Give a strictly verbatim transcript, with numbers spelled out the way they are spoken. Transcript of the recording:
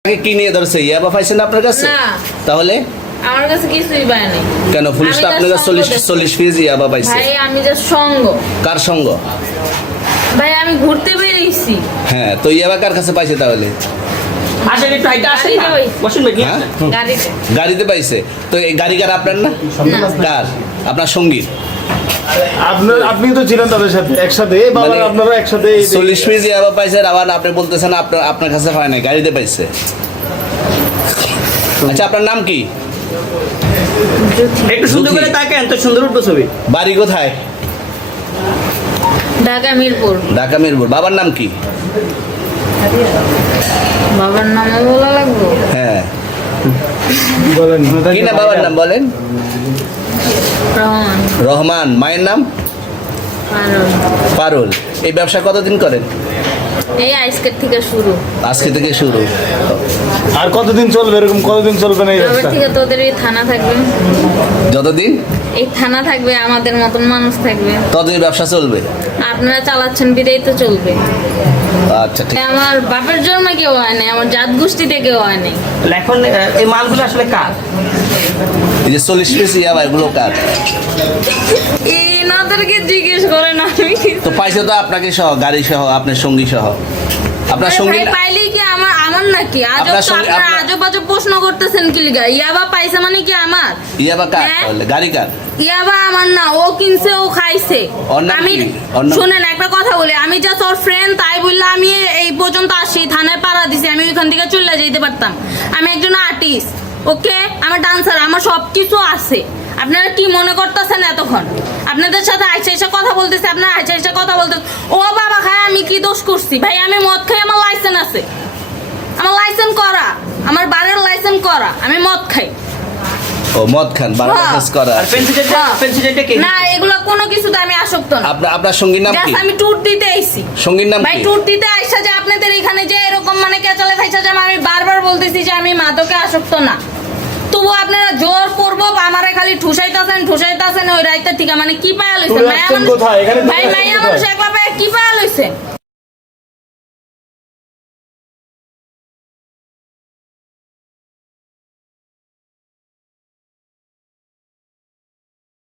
কি নিয়ে ধরছে ইয়াবা পাইছেন আপনার কাছে? না তাহলে আমার কাছে কিছুই পায় নাই। কেন পুলিশ তো আপনার কাছে চল্লিশ চল্লিশ পিস ইয়াবা পাইছে? ভাই আমি জাস্ট সঙ্গ। কার সঙ্গ? ভাই আমি ঘুরতে বেরিয়েছি। হ্যাঁ তো ইয়াবা কার কাছে পাইছে তাহলে? আসেন একটু হাইটা আসেন না। বসুন ভাই। হ্যাঁ? গাড়িতে। গাড়িতে পাইছে তো এই গাড়ি কার আপনার না? না। কার? আপনার সঙ্গী? আপনার আপনি তো ছিলেন তাদের সাথে একসাথে বাবা মানে আপনারা একসাথে চল্লিশ পিস ইয়াবা পাইছে আবার আপনি বলতেছেন আপনার আপনার কাছে হয় নাই, গাড়িতে পাইছে। আচ্ছা আপনার নাম কি? একটু সুন্দর করে তাকান তো সুন্দর উঠবে ছবি। বাড়ি কোথায়? ঢাকা মিরপুর। ঢাকা মিরপুর। বাবার নাম কি? বাবার নামও বলা লাগবে? হ্যাঁ বলেন কি না বাবার নাম বলেন? রহমান। রহমান। মায়ের নাম? পারুল। পারুল। এই ব্যবসা কতদিন করেন? এই আজকের থেকে শুরু। আজকে থেকে শুরু। আর কতদিন চলবে এরকম কতদিন চলবে না এই তবে ব্যবসা? থেকে তোদের এই থানা থাকবে, যতদিন এই থানা থাকবে, আমাদের মতন মানুষ থাকবে, ততদিন ব্যবসা চলবে। আপনারা চালাচ্ছেন বিদায় তো চলবে। আচ্ছা ঠিক। আমার বাপের জন্মে কেউ হয় নাই, আমার জাত গোষ্ঠীতে কেউ হয় নাই। তাহলে এখন আহ, এই মালগুলো আসলে কার? এই যে চল্লিশ পিস ইয়াবা এগুলো কার? এনাদেরকে জিজ্ঞেস করেন আমি কি তো পাইছে তো আপনাকে সহ, গাড়ি সহ, আপনার সঙ্গী সহ। আপনার সঙ্গী ভাই পাইলেই কি আমার আমার নাকি? আজব আপনার তো সঙ্গে- আপনারা আপনার- আজব আজব প্রশ্ন করতেছেন কি লিগা? ইয়াবা পাইছে মানে কি আমার? ইয়াবা কার হ্যাঁ? তাহলে? গাড়ি কার? ইয়াবা আমার না, ও কিনছে, ও খাইছে। ওর নাম আমি কি? ওর নাম- শুনেন একটা কথা বলি, আমি জাস্ট ওর ফ্রেন্ড, তাই বললে আমি এই পর্যন্ত আসি, থানায় পাড়া দিছি, আমি ওইখান থেকে চলে যেতে পারতাম। আমি একজন আর্টিস্ট, ওকে, আমার ডান্সার, আমার সব কিছু আছে। আপনারা কি মনে করতেছেন এতক্ষণ? আপনাদের সাথে আইসা এসে কথা বলতেছে, আপনারা আইসা এসে কথা বলতে, ও বাবা খায়, আমি কি দোষ করছি? ভাই আমি মদ খাই, আমার লাইসেন্স আছে, আমার লাইসেন্স করা, আমার বারের লাইসেন্স করা, আমি মদ খাই। ও মদ খান, বারো হ্যাঁ। কেস করা আর আছে। পেন্সিলটা হ্যাঁ। পেন্সিলটা কে? না এগুলো কোনো কিছুতে আমি আসক্ত না। আপনার আপনার সঙ্গীর নাম কি? জাস্ট আমি ট্যুর দিতে আইছি। সঙ্গীর নাম ভাই কি? ট্যুর দিতে আইসা যে আপনাদের এখানে যে এরকম মানে কেচালে খাইছা যে আমি বারবার বলতেছি যে আমি মাদকে আসক্ত না, তবু আপনারা জোর করবো আমারে খালি ঠুসাইতাছেন ঠুসাইতাছেন ওই রাইতে ঠিক মানে কি পায়া লইছেন? তুমি মায়া আসছেন মানুষ- কোথায়? এখানে তুমি ভাই আসছেন মাইয়া কোথায়? মানুষ একলা পায়ে কি পায়া লইছেন?